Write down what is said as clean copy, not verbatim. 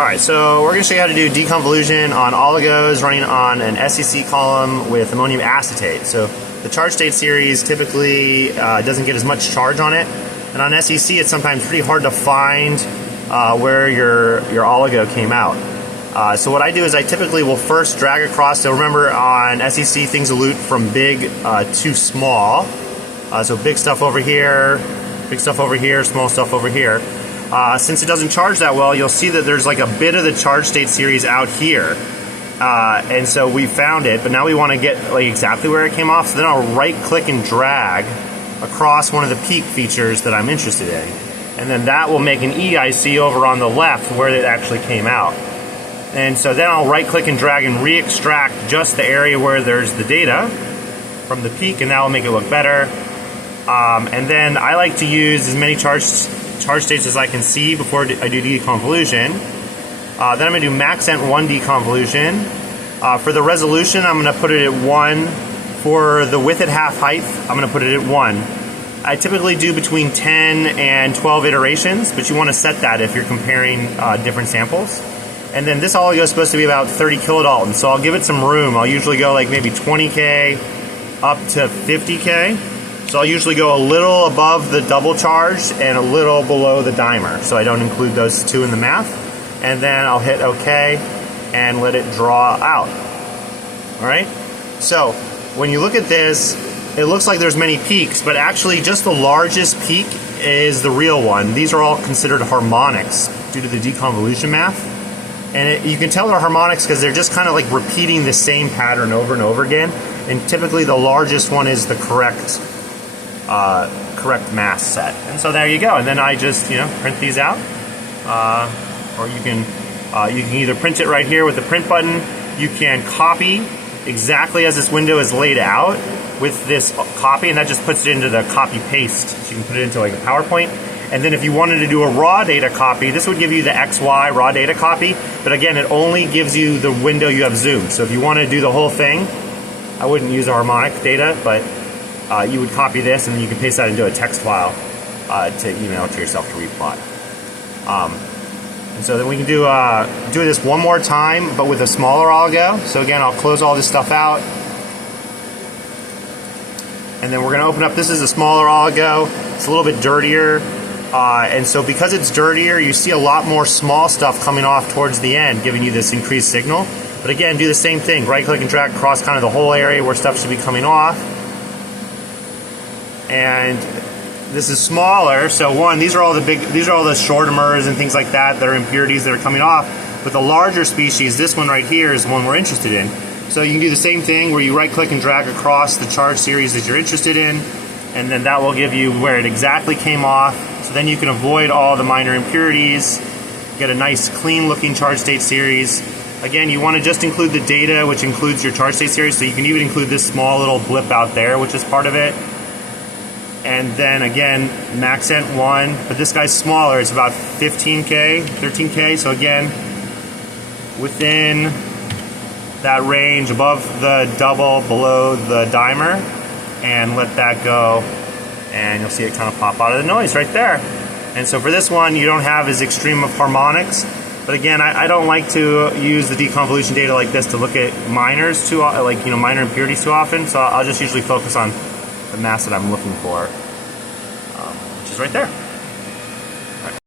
Alright, so we're going to show you how to do deconvolution on oligos running on an SEC column with ammonium acetate. So the charge state series typically doesn't get as much charge on it, and on SEC it's sometimes pretty hard to find where your oligo came out. So what I do is I typically will first drag across. So remember, on SEC things elute from big to small. So big stuff over here, small stuff over here. Since it doesn't charge that well, you'll see that there's like a bit of the charge state series out here. And so we found it, but now we want to get like exactly where it came off. So then I'll right click and drag across one of the peak features that I'm interested in. And then that will make an EIC over on the left where it actually came out. And so then I'll right click and drag and re-extract just the area where there's the data from the peak, and that will make it look better. And then I like to use as many charge states as I can see before I do deconvolution. Then I'm going to do maxent1 deconvolution. For the resolution, I'm going to put it at 1. For the width at half height, I'm going to put it at 1. I typically do between 10 and 12 iterations, but you want to set that if you're comparing different samples. And then this oligo is supposed to be about 30 kilodaltons, so I'll give it some room. I'll usually go like maybe 20K up to 50K. So I'll usually go a little above the double charge and a little below the dimer, so I don't include those two in the math. And then I'll hit OK and let it draw out. All right? So when you look at this, it looks like there's many peaks, but actually just the largest peak is the real one. These are all considered harmonics due to the deconvolution math. And you can tell they're harmonics because they're just kind of like repeating the same pattern over and over again. And typically the largest one is the correct mass set. And so there you go. And then I just print these out, or you can either print it right here with the print button. You can copy exactly as this window is laid out with this copy, and that just puts it into the copy paste. So you can put it into like a PowerPoint. And then if you wanted to do a raw data copy, this would give you the XY raw data copy. But again, it only gives you the window you have zoomed. So if you want to do the whole thing, I wouldn't use a harmonic data, but you would copy this and then you can paste that into a text file to email to yourself to replot. And so then we can do this one more time, but with a smaller oligo. So again, I'll close all this stuff out. And then we're going to open up, this is a smaller oligo. It's a little bit dirtier. And so because it's dirtier, you see a lot more small stuff coming off towards the end, giving you this increased signal. But again, do the same thing. Right click and drag across kind of the whole area where stuff should be coming off. And this is smaller, so these are all the shortamers and things like that are impurities that are coming off. But the larger species, this one right here, is the one we're interested in. So you can do the same thing where you right click and drag across the charge series that you're interested in, and then that will give you where it exactly came off. So then you can avoid all the minor impurities, get a nice clean looking charge state series. Again, you want to just include the data, which includes your charge state series, so you can even include this small little blip out there, which is part of it. And then again, maxent1, but this guy's smaller, it's about 15K, 13K, so again, within that range, above the double, below the dimer, and let that go, and you'll see it kind of pop out of the noise right there. And so for this one, you don't have as extreme of harmonics, but again, I don't like to use the deconvolution data like this to look at minors minor impurities too often, so I'll just usually focus on the mass that I'm looking for, which is right there.